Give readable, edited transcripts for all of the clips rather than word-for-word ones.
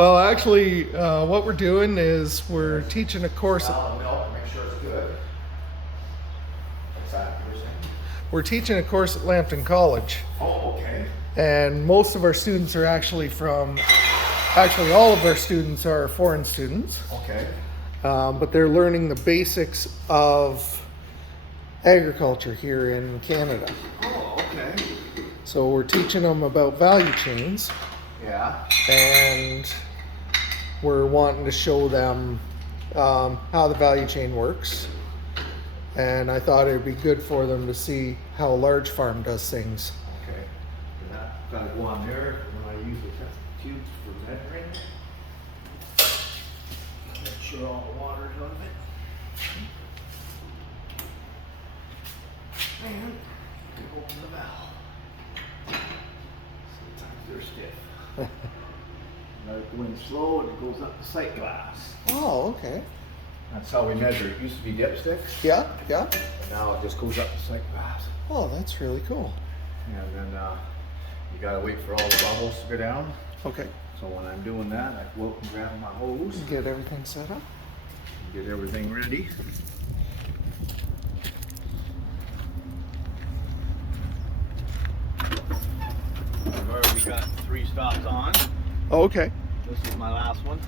Well, actually, what we're doing is we're teaching a course. Gallon of milk, make sure it's good. What's that you were saying? We're teaching a course at Lambton College, Oh, okay. and most of our students are actually from. Actually, all of our students are foreign students, Okay. but they're learning the basics of agriculture here in Canada. Oh, okay. So we're teaching them about value chains, Yeah. and we're wanting to show them how the value chain works. And I thought it'd be good for them to see how a large farm does things. Okay. And that gotta go on there when I use the test tubes for measuring. Make sure all the water's on it. And open the valve. Sometimes they're stiff. Let it go in slow and it goes up the sight glass. Oh, okay. That's how we measure. It used to be dipsticks, Yeah, yeah. but now it just goes up the sight glass. Oh, that's really cool. And then you gotta wait for all the bubbles to go down. Okay. So when I'm doing that, I go up and grab my hose, Get everything set up. get everything ready. I've already got 3 stops on. Oh, okay. This is my last one.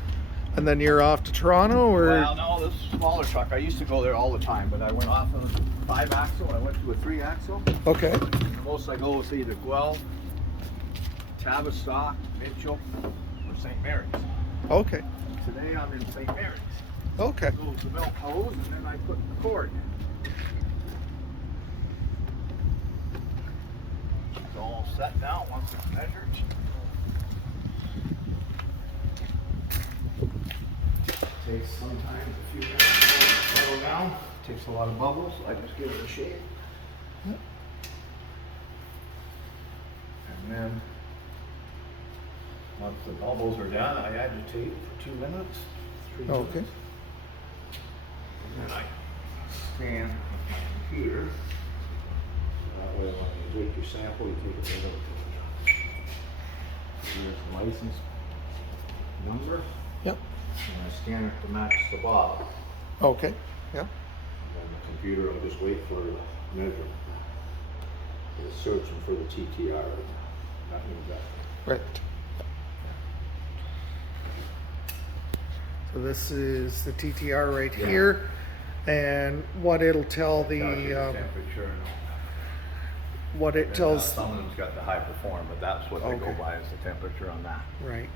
And then you're off to Toronto, or? Well, no, this is a smaller truck. I used to go there all the time, but I went off of a 5-axle. I went to a 3-axle. Okay. The most I go is either Guelph, Tavistock, Mitchell, or St. Mary's. Okay. Today I'm in St. Mary's. Okay. Goes the milk hose, and then I put the cord in. It's all set now once it's measured. Takes sometimes a few minutes to settle down. Takes a lot of bubbles. I just give it a shake. Yep. And then once the bubbles are done, I agitate for 2 minutes, 3 minutes. Okay. And then I scan with my computer. That way when you take your sample, you take it to another temperature. Here's the license number. Yep. And I scan it to match the bottle. Okay. Yeah. And then the computer will just wait for the measurement. It's searching for the TTR. That means that. Right. So this is the TTR right Yeah. here, and what it'll tell the Temperature and what it And, tells. some of them's got the high perform, but that's what they go Okay. by is the temperature on that. Right.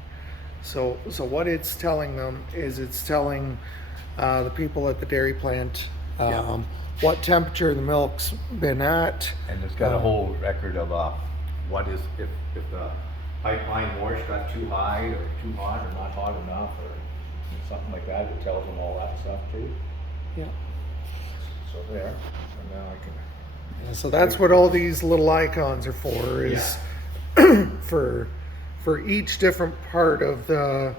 So what it's telling them is it's telling the people at the dairy plant Yeah. what temperature the milk's been at. And it's got a whole record of what is if the pipeline wash got too high or too hot or not hot enough or something like that. It tells them all that stuff too. Yeah. So there, and now I can. Yeah, so that's what all these little icons are for, is for each different part of the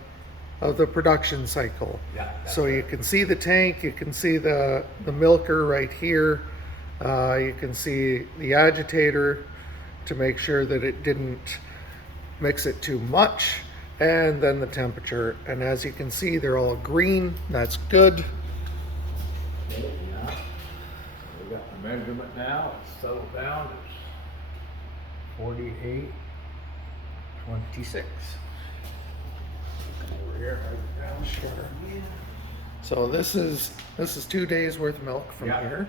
production cycle. Yeah. that's So you right. can see the tank, you can see the milker right here, you can see the agitator to make sure that it didn't mix it too much, and then the temperature. And as you can see, they're all green. That's good. Yeah. So we got the measurement now. It's settled down. It's 48.26. Over here, right down. Sure. So this is 2 days worth of milk from Yeah. here.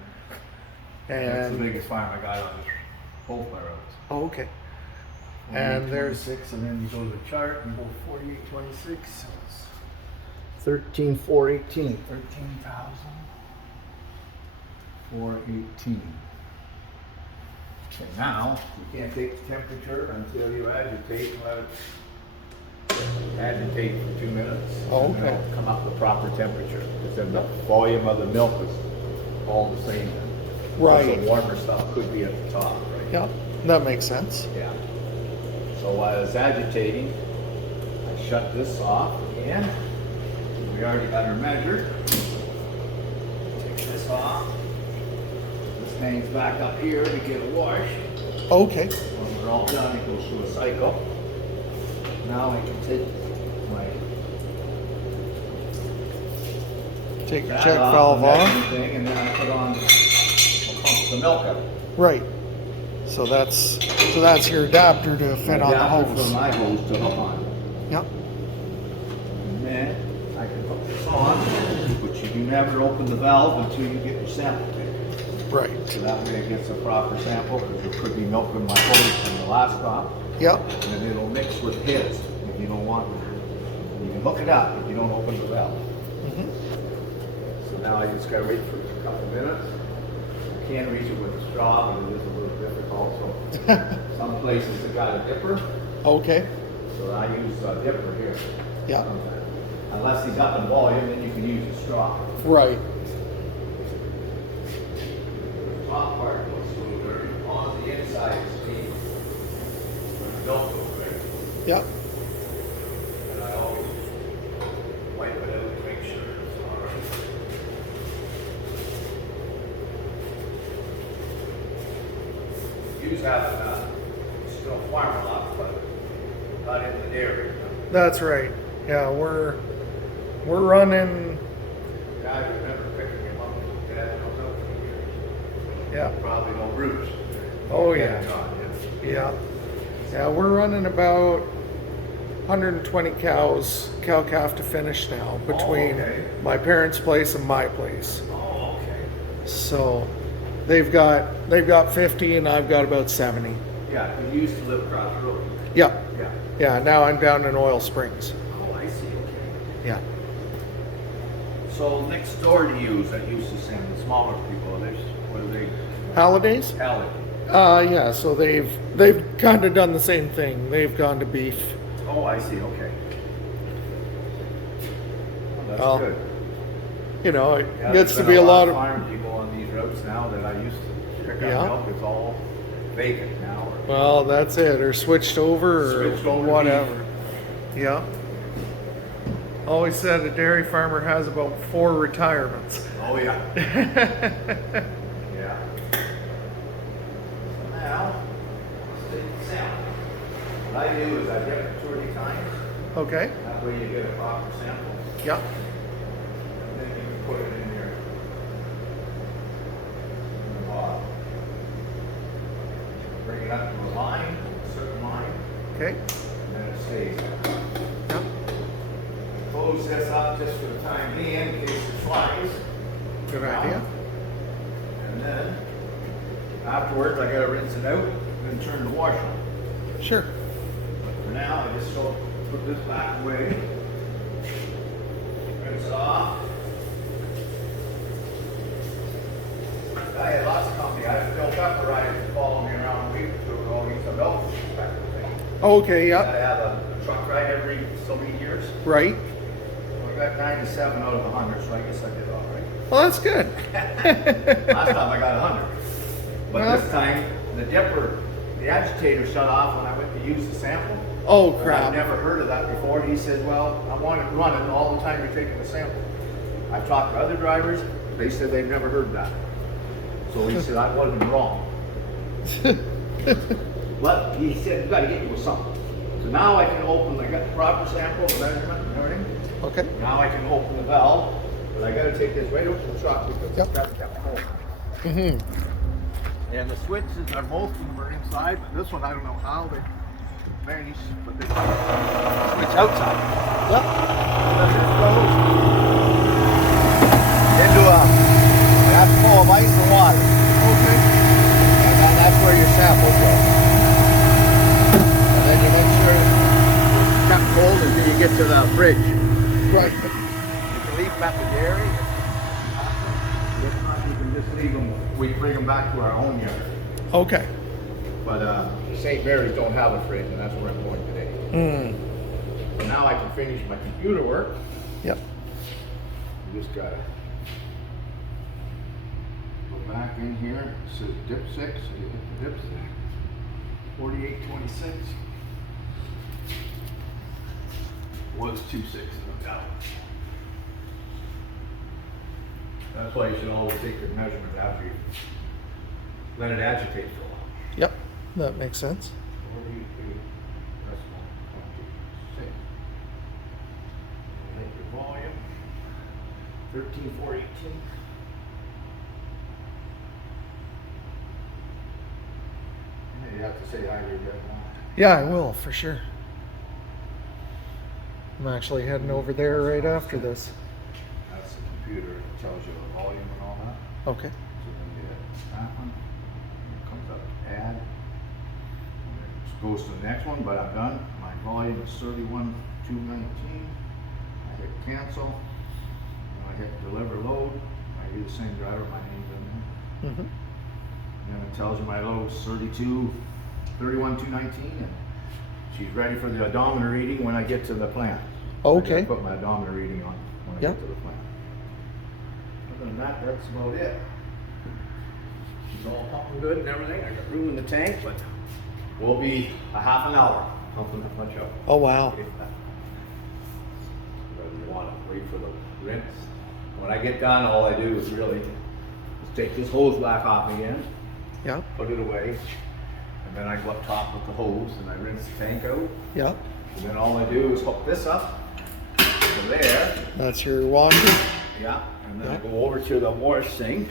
That's the And biggest farm I got on this, both my roads. oh, okay. And there's 6, and then you go to the chart and go 48.26. So it's 13,418. 13,418. Okay, now you can't take the temperature until you agitate and let it agitate for 2 minutes. Oh, And then okay. it'll come up the proper temperature, because then the volume of the milk is all the same. Right. The warmer stuff could be at the top, right? yeah, that makes sense. Yeah. So while it's agitating, I shut this off again. We already got her measured. Take this off. This hangs back up here to get a wash. Okay. When we're all done, it goes through a cycle. Now I can take my Take your that check off, valve the off. measuring thing, and then I put on, I'll pump the milk out. Right. So that's your adapter to fit on the Adapter hose. for my hose to hook on. Yep. And then I can hook this on, but you do never open the valve until you get your sample taken. Right. So that way it gets a proper sample, because there could be milk in my hose from the last crop, Yep. and then it'll mix with his if you don't want it. You can hook it up if you don't open the valve. Mhm. So now I just gotta wait for a couple minutes. I can reach it with a straw, but it is a little difficult, so some places have got a dipper, Okay. so I use a dipper here. Yeah. Unless he's up in volume, then you can use a straw. Right. The top part looks a little dirty. On the inside is clean. When the milk goes there. Yep. And I always wipe it out to make sure it's all right. Use having still farm a lot, but not in the dairy. That's right. Yeah, we're running. I remember picking him up with dad and I was out for years. Yeah. Probably no roots. Oh yeah. John, yeah. Yeah. Yeah, we're running about 120 cows, cow-calf to finish now between okay. my parents' place and my place. Oh, okay. So they've got 50 and I've got about 70. Yeah, you used to live across the road. Yeah. Yeah. Yeah, now I'm down in Oil Springs. Oh, I see, okay. Yeah. So next door to you that used to send the smaller people, what are they? Holidays? Alley. Yeah, so they've kind of done the same thing. They've gone to beef. Oh, I see, okay. Well, that's Well, good. You know, it Yeah, gets there's to be been a lot of farm people on these roads now that I used to pick up Yeah. milk. It's all vacant now. well, that's it, or switched over Switched over or to whatever. Yeah. Always said a dairy farmer has about 4 retirements. Oh, yeah. Yeah. So now, let's take the sample. What I do is I dip it 2 or 3 times. Okay. That way you get a proper sample. Yeah. And then you can put it in your in the bottle. Bring it up to a line, a certain line, Okay. and then it stays there. Yeah. Close this up just for the time being in case it flies. Good Now, idea. And then afterwards I gotta rinse it out and turn the wash on. Sure. But for now I just put this back away. Rinse it off. I had lots of company. I had Bill Pepper riding to follow me around a week or two ago. He's a milk inspector thing. Okay, I yeah. have a truck ride every so many years. Right. I got 97 out of 100, so I guess I did all right. Well, that's good. Last time I got 100. But Well- this time, the dipper, the agitator shut off when I went to use the sample. Oh, And crap. I've never heard of that before. He said, well, I want it running all the time you're taking the sample. I've talked to other drivers, they said they've never heard that. So he said, I wasn't wrong. But he said, you gotta get you with something. So now I can open, I got the proper sample, the measurement and everything. Okay. Now I can open the valve, but I gotta take this right up to the truck because Yep. it's got that hole. Mm-hmm. And the switches are most of them are inside, but this one I don't know how they managed, but they switch outside. Yep. Then this goes into that's full of ice and water. Okay. And then that's where your samples go. And then you make sure it's kept cold until you get to the fridge. Right. You can leave them at the dairy. If not, you can just leave them. We bring them back to our own yard. Okay. But St. Mary's don't have a fridge, and that's where I'm going today. So now I can finish my computer work. Yep. You just gotta go back in here. It says dip 6. So you hit the dip 6. 4826 was 2.6 in the gallon. That's why you should always take your measurement after you let it agitate for a while. Yep. That makes sense. 42.26. Make your volume. 13,418. Yeah, you have to say hi to your dad. Yeah, I will, for sure. I'm actually heading over there right after this. That's the computer. It tells you the volume and all that. Okay. So then you hit that one. And it comes up add. And then it goes to the next one, but I'm done. My volume is 31,219. I hit cancel. And I hit deliver load. I use the same driver, my name's in there. Mm-hmm. And then it tells you my load's 31,219, and she's ready for the odometer reading when I get to the plant. Okay. I gotta put my odometer reading on when I Yep. get to the plant. Other than that, that's about it. She's all pumping good and everything. I got room in the tank, but we'll be a half an hour pumping that much up. Oh, wow. But you want to wait for the rinse. When I get done, all I do is really just take this hose back off again, Yep. put it away, and then I go up top with the hose and I rinse the tank out. Yep. And then all I do is hook this up to there, That's your washer. yeah, and then Yeah. I go over to the wash sink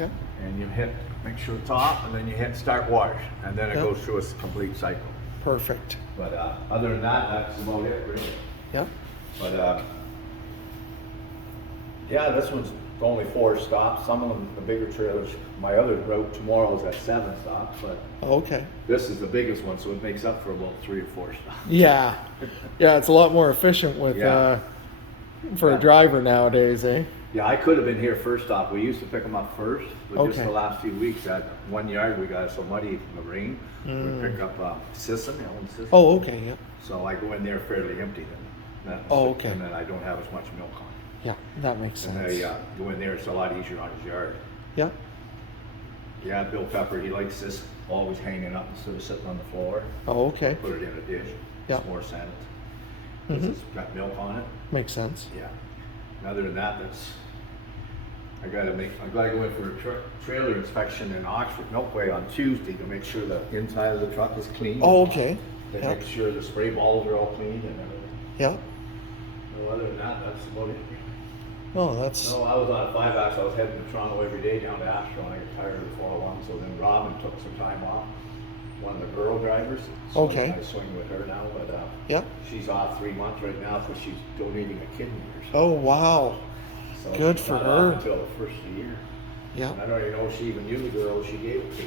Yeah. and you hit, make sure top, and then you hit start wash, and then it Yeah. goes through a complete cycle. Perfect. But other than that, that's about it really. Yep. But yeah, this one's only 4 stops. Some of them, the bigger trailers, my other route tomorrow is at 7 stops, but Okay. this is the biggest one, so it makes up for about 3 or 4 stops. Yeah. Yeah, it's a lot more efficient with Yeah. for Yeah. a driver nowadays, eh? Yeah, I could have been here first stop. We used to pick them up first, but just Okay. the last few weeks, that one yard we got so muddy from the rain, we pick up Sisson, Ellen Sisson. Oh, okay. Yep. So I go in there fairly empty then. Oh, okay. And then I don't have as much milk on. Yeah, that makes And sense. I go in there, it's a lot easier on his yard. Yep. Yeah, Bill Pepper, he likes this always hanging up instead of sitting on the floor. Oh, okay. Put it in a dish. Yeah. It's more sanit. Mhm. It's got milk on it. Makes sense. Yeah. And other than that, I gotta go in for a trailer inspection in Oxford Milkway on Tuesday to make sure the inside of the truck is clean. Oh, okay. To Yep. make sure the spray balls are all clean and everything. Yep. No, other than that, that's about it. Oh, that's No, I was on a 5-axle. I was heading to Toronto every day down to Asheville, and I got tired of the 401, so then Robin took some time off. One of the girl drivers. So Okay. I swing with her now, but yep. she's off 3 months right now because she's donating a kidney or something. Oh, wow. So good she's for not her. off until the first of the year. Yep. And I don't even know if she even knew the girl she gave it to.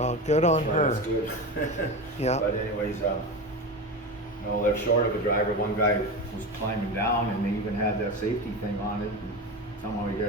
Oh, good on But her. that's good. Yeah. But anyways, no, they're short of a driver. One guy was climbing down and they even had that safety thing on it. And somehow he got his